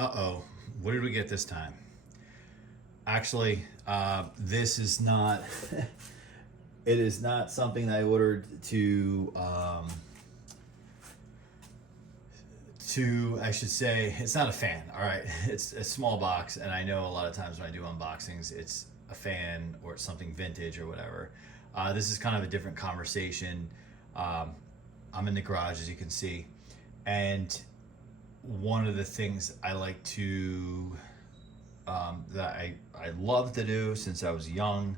Uh-oh, what did we get this time? Actually, this is not, it is not something that I ordered I should say, it's not a fan, all right? It's a small box, and I know a lot of times when I do unboxings, it's a fan or it's something vintage or whatever. This is kind of a different conversation. I'm in the garage, as you can see, and one of the things I like to that I love to do since I was young.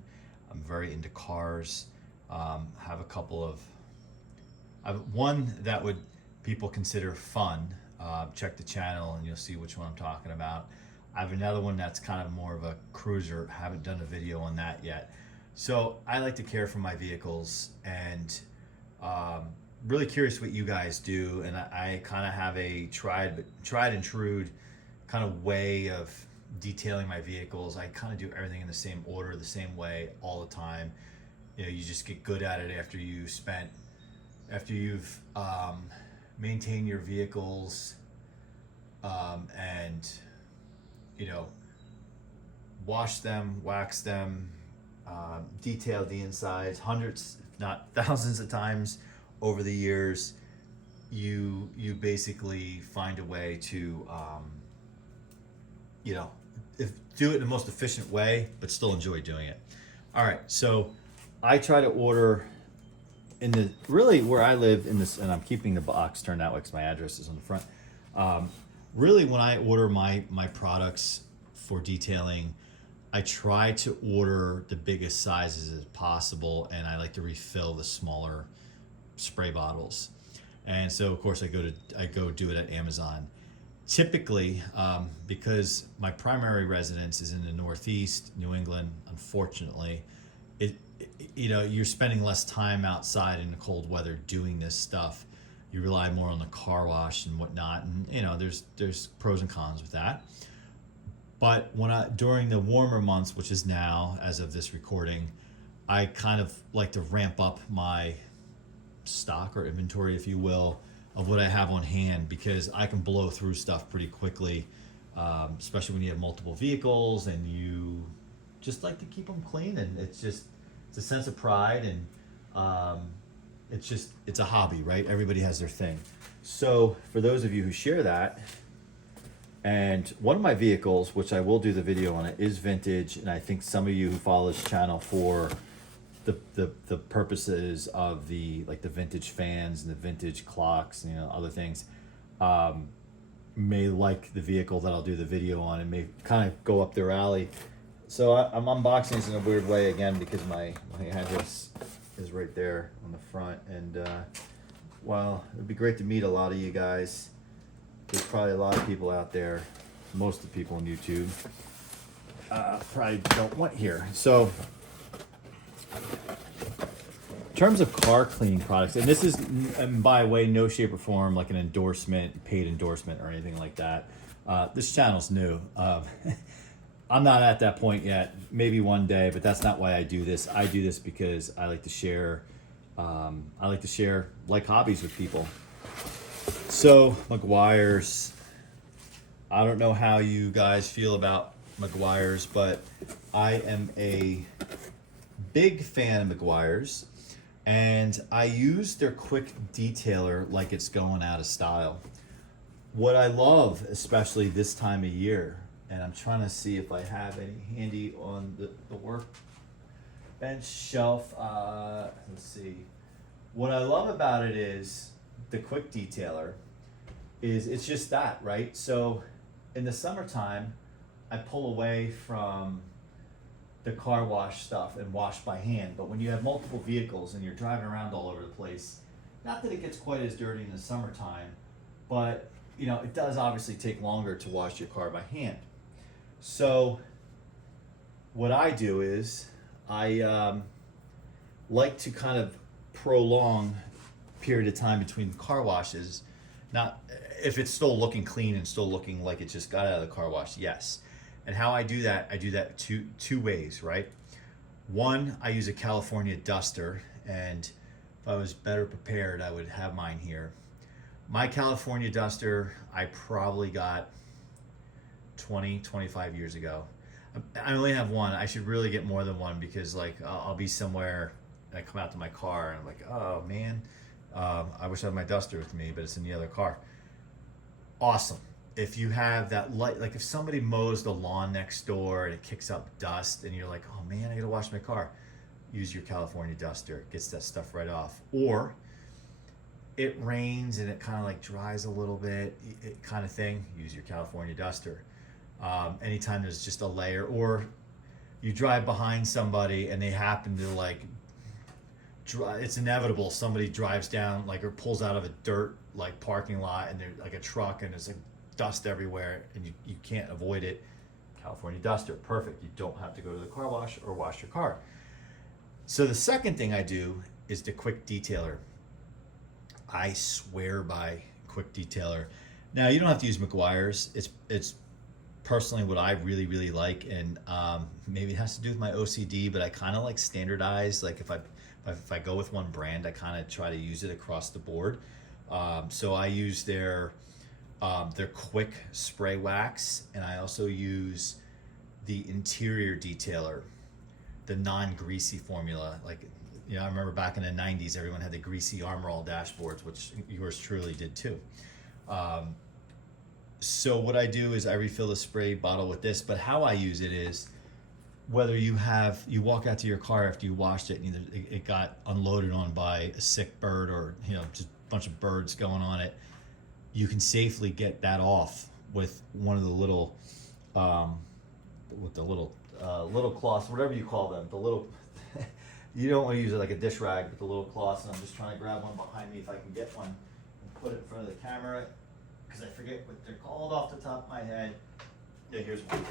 I'm very into cars. Have a couple of one that would people consider fun. Check the channel and you'll see which one I'm talking about. I have another one that's kind of more of a cruiser. Haven't done a video on that yet. So I like to care for my vehicles, and really curious what you guys do. And I kind of have a tried and true kind of way of detailing my vehicles. I kind of do everything in the same order, the same way all the time. You know, you just get good at it after you've maintained your vehicles, and you know, wash them, wax them, detail the insides hundreds, if not thousands of times over the years. You basically find a way to you know, do it in the most efficient way, but still enjoy doing it. All right, so I try to order in the really where I live in this, and I'm keeping the box turned that way because my address is on the front. Really, when I order my products for detailing, I try to order the biggest sizes as possible, and I like to refill the smaller spray bottles. And so, of course, I go do it at Amazon. Typically, because my primary residence is in the Northeast, New England, unfortunately, you know, you're spending less time outside in the cold weather doing this stuff. You rely more on the car wash and whatnot, and you know, there's pros and cons with that. But during the warmer months, which is now as of this recording, I kind of like to ramp up my stock or inventory, if you will, of what I have on hand, because I can blow through stuff pretty quickly, especially when you have multiple vehicles and you just like to keep them clean. And it's a sense of pride, and it's a hobby, right? Everybody has their thing. So for those of you who share that, and one of my vehicles, which I will do the video on it, is vintage, and I think some of you who follow this channel for the purposes of the vintage fans and the vintage clocks and other things, may like the vehicle that I'll do the video on, and may kind of go up their alley. So I'm unboxing this in a weird way again, because my address is right there on the front, and well, it'd be great to meet a lot of you guys. There's probably a lot of people out there, most of the people on YouTube probably don't want here. So in terms of car cleaning products, and this is by way, no shape or form like an endorsement, paid endorsement or anything like that. This channel's new. I'm not at that point yet, maybe one day, but that's not why I do this. I do this because I like to share, like hobbies with people. So Meguiars, I don't know how you guys feel about Meguiars, but I am a big fan of Meguiars, and I use their quick detailer like it's going out of style. What I love, especially this time of year, and I'm trying to see if I have any handy on the workbench shelf. Let's see. What I love about it is the quick detailer is it's just that, right? So in the summertime, I pull away from the car wash stuff and wash by hand. But when you have multiple vehicles and you're driving around all over the place, not that it gets quite as dirty in the summertime, but it does obviously take longer to wash your car by hand. So what I do is I like to kind of prolong period of time between car washes. Not if it's still looking clean and still looking like it just got out of the car wash, yes. And how I do that two ways, right? One, I use a California duster, and if I was better prepared, I would have mine here. My California duster, I probably got 25 years ago. I only have one. I should really get more than one because like I'll be somewhere and I come out to my car and I'm like, oh man, I wish I had my duster with me, but it's in the other car. Awesome. If you have that light, like if somebody mows the lawn next door and it kicks up dust and you're like, oh man, I gotta wash my car, use your California duster. It gets that stuff right off. Or it rains and it kind of like dries a little bit, kind of thing, use your California duster. Anytime there's just a layer, or you drive behind somebody and they happen to like, it's inevitable somebody drives down like or pulls out of a dirt like parking lot and there's like a truck and there's like dust everywhere and you can't avoid it. California duster, perfect. You don't have to go to the car wash or wash your car. So the second thing I do is the quick detailer. I swear by quick detailer. Now you don't have to use Meguiars. It's personally what I really like, and maybe it has to do with my OCD, but I kind of like standardize. Like if I go with one brand, I kind of try to use it across the board. So I use their quick spray wax, and I also use the interior detailer, the non-greasy formula. Like, you know, I remember back in the 90s, everyone had the greasy Armor All dashboards, which yours truly did too. So what I do is I refill the spray bottle with this, but how I use it is whether you walk out to your car after you washed it and either it got unloaded on by a sick bird or, you know, just a bunch of birds going on it, you can safely get that off with one of the little, with the little cloths, whatever you call them, the little, you don't want to use it like a dish rag, but the little cloths, and I'm just trying to grab one behind me if I can get one and put it in front of the camera, because I forget what they're called off the top of my head. Yeah, here's one.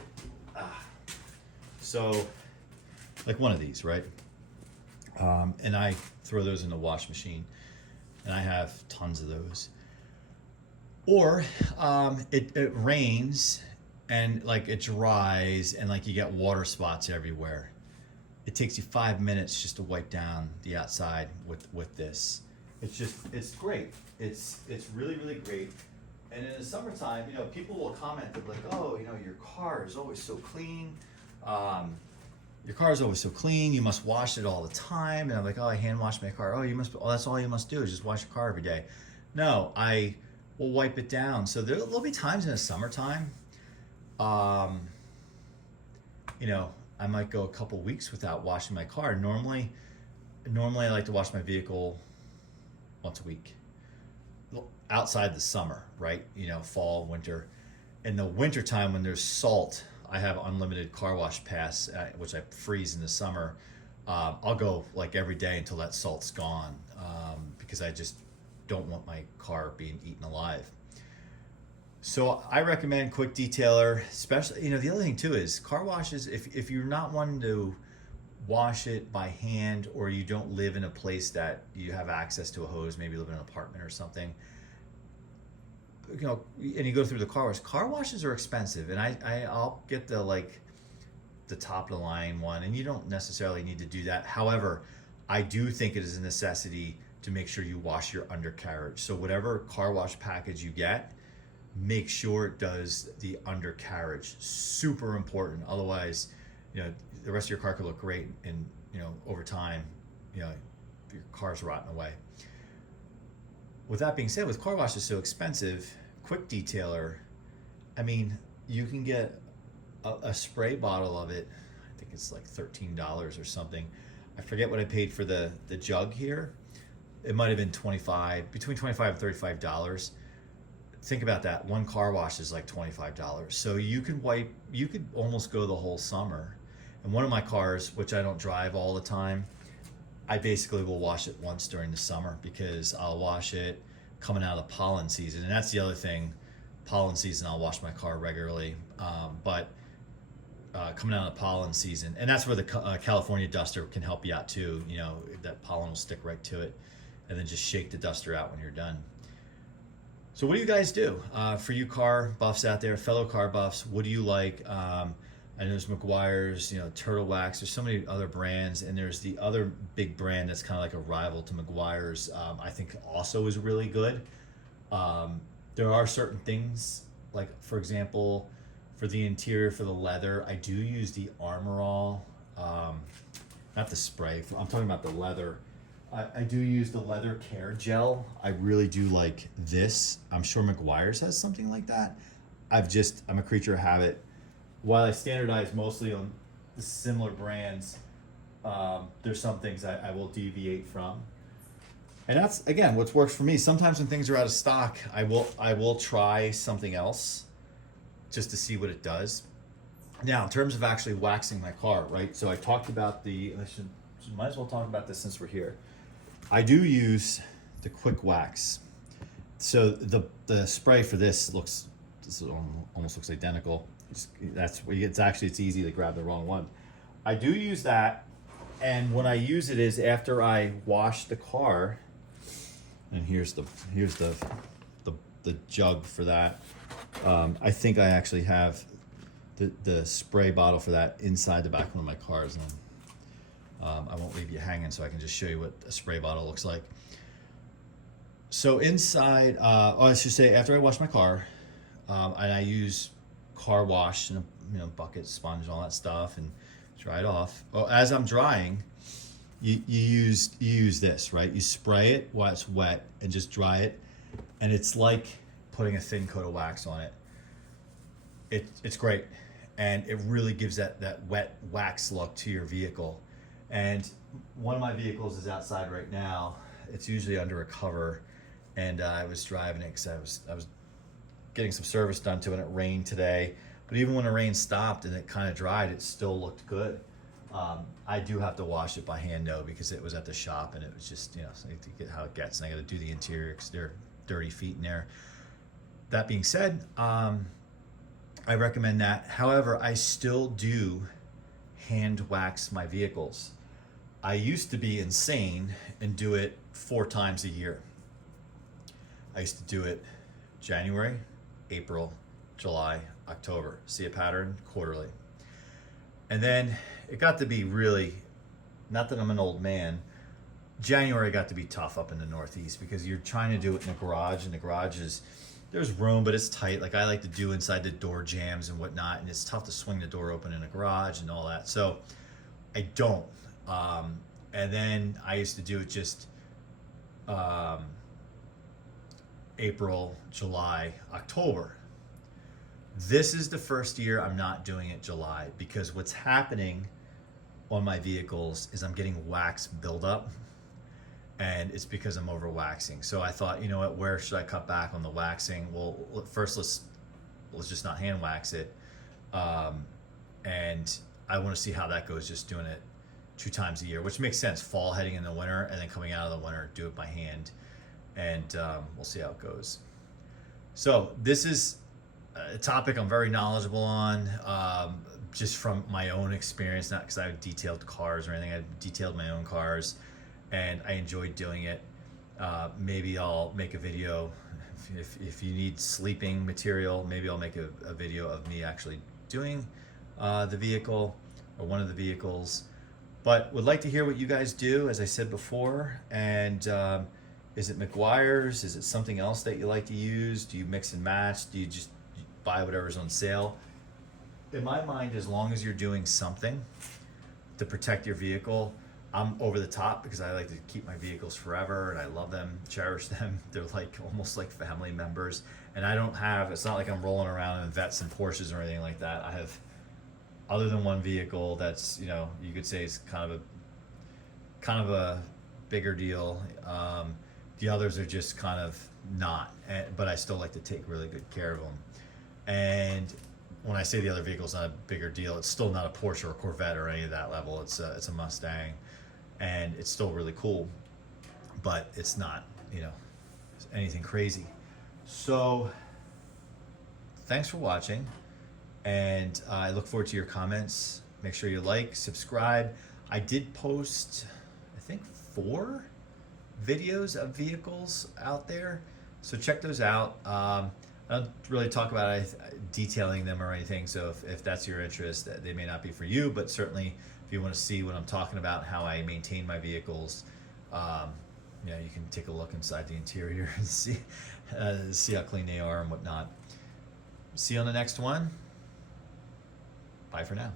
So, like one of these, right? And I throw those in the wash machine, and I have tons of those. Or it rains and like it dries and like you get water spots everywhere. It takes you 5 minutes just to wipe down the outside with this. It's great. It's really great. And in the summertime, you know, people will comment like, oh, you know, your car is always so clean. Your car is always so clean. You must wash it all the time. And I'm like, oh, I hand wash my car. Oh, that's all you must do is just wash your car every day. No, I will wipe it down. So there'll be times in the summertime, you know, I might go a couple weeks without washing my car. Normally I like to wash my vehicle once a week. Outside the summer, right? You know, fall, winter. In the winter time when there's salt, I have unlimited car wash pass, which I freeze in the summer. I'll go like every day until that salt's gone, because I just don't want my car being eaten alive. So I recommend quick detailer, especially, you know, the other thing too is car washes, if you're not wanting to wash it by hand, or you don't live in a place that you have access to a hose, maybe you live in an apartment or something, you know, and you go through the car washes are expensive, and I'll get the top of the line one, and you don't necessarily need to do that. However, I do think it is a necessity to make sure you wash your undercarriage. So whatever car wash package you get, make sure it does the undercarriage. Super important. Otherwise, you know, the rest of your car could look great, and you know, over time, you know, your car's rotting away. With that being said, with car washes so expensive, quick detailer, I mean, you can get a spray bottle of it. I think it's like $13 or something. I forget what I paid for the jug here. It might have been between $25 and $35. Think about that. One car wash is like $25. So you could almost go the whole summer. And one of my cars, which I don't drive all the time, I basically will wash it once during the summer, because I'll wash it coming out of the pollen season. And that's the other thing, pollen season, I'll wash my car regularly. But coming out of the pollen season, and that's where the California duster can help you out too. You know, that pollen will stick right to it, and then just shake the duster out when you're done. So what do you guys do? For you car buffs out there, fellow car buffs, what do you like? I know there's Meguiars, you know, Turtle Wax. There's so many other brands, and there's the other big brand that's kind of like a rival to Meguiars. I think also is really good. There are certain things, like for example, For the interior, for the leather, I do use the Armor All, not the spray. I'm talking about the leather. I do use the leather care gel. I really do like this. I'm sure Meguiars has something like that. I'm a creature of habit. While I standardize mostly on the similar brands, there's some things I will deviate from. And that's, again, what works for me. Sometimes when things are out of stock, I will try something else just to see what it does. Now, in terms of actually waxing my car, right? So I talked about might as well talk about this since we're here. I do use the quick wax. So the spray for this almost looks identical. It's easy to grab the wrong one. I do use that, and when I use it is after I wash the car. And here's the jug for that. I think I actually have the spray bottle for that inside the back of one of my cars. And I won't leave you hanging, so I can just show you what a spray bottle looks like. So inside, I should say, after I wash my car, and I use car wash and bucket, sponge, all that stuff, and dry it off. Oh, as I'm drying, you use this, right? You spray it while it's wet and just dry it, and it's like putting a thin coat of wax on it. It's great, and it really gives that wet wax look to your vehicle. And one of my vehicles is outside right now. It's usually under a cover, and I was driving it because I was getting some service done to it, and it rained today. But even when the rain stopped and it kind of dried, it still looked good. I do have to wash it by hand though, because it was at the shop and it was just, so I have to get how it gets, and I got to do the interior because there are dirty feet in there. That being said, I recommend that. However, I still do hand wax my vehicles. I used to be insane and do it 4 times a year. I used to do it January, April, July, October. See a pattern? Quarterly. And then it got to be really, not that I'm an old man, January got to be tough up in the Northeast because you're trying to do it in a garage, and the garage there's room, but it's tight. Like I like to do inside the door jams and whatnot, and it's tough to swing the door open in a garage and all that. So I don't. And then I used to do it just April, July, October. This is the first year I'm not doing it July, because what's happening on my vehicles is I'm getting wax buildup, and it's because I'm over waxing. So I thought, where should I cut back on the waxing? Well, first let's just not hand wax it. And I want to see how that goes, just doing it 2 times a year, which makes sense. Fall heading in the winter, and then coming out of the winter, do it by hand. And we'll see how it goes. So this is a topic I'm very knowledgeable on, just from my own experience, not because I've detailed cars or anything. I've detailed my own cars, and I enjoyed doing it. Maybe I'll make a video. If you need sleeping material, maybe I'll make a video of me actually doing the vehicle or one of the vehicles. But would like to hear what you guys do, as I said before. And is it Meguiars? Is it something else that you like to use? Do you mix and match? Do you just buy whatever's on sale? In my mind, as long as you're doing something to protect your vehicle, I'm over the top, because I like to keep my vehicles forever and I love them, cherish them. They're like almost like family members. And it's not like I'm rolling around in Vets and Porsches or anything like that. I have, other than one vehicle that's, you could say is kind of a bigger deal. The others are just kind of not, but I still like to take really good care of them. And when I say the other vehicle's not a bigger deal, it's still not a Porsche or a Corvette or any of that level. It's a Mustang, and it's still really cool, but it's not, anything crazy. So thanks for watching, and I look forward to your comments. Make sure you like, subscribe. I did post, I think, 4 videos of vehicles out there, so check those out. I don't really talk about detailing them or anything, so if that's your interest, they may not be for you, but certainly if you want to see what I'm talking about, how I maintain my vehicles, you can take a look inside the interior and see how clean they are and whatnot. See you on the next one. Bye for now.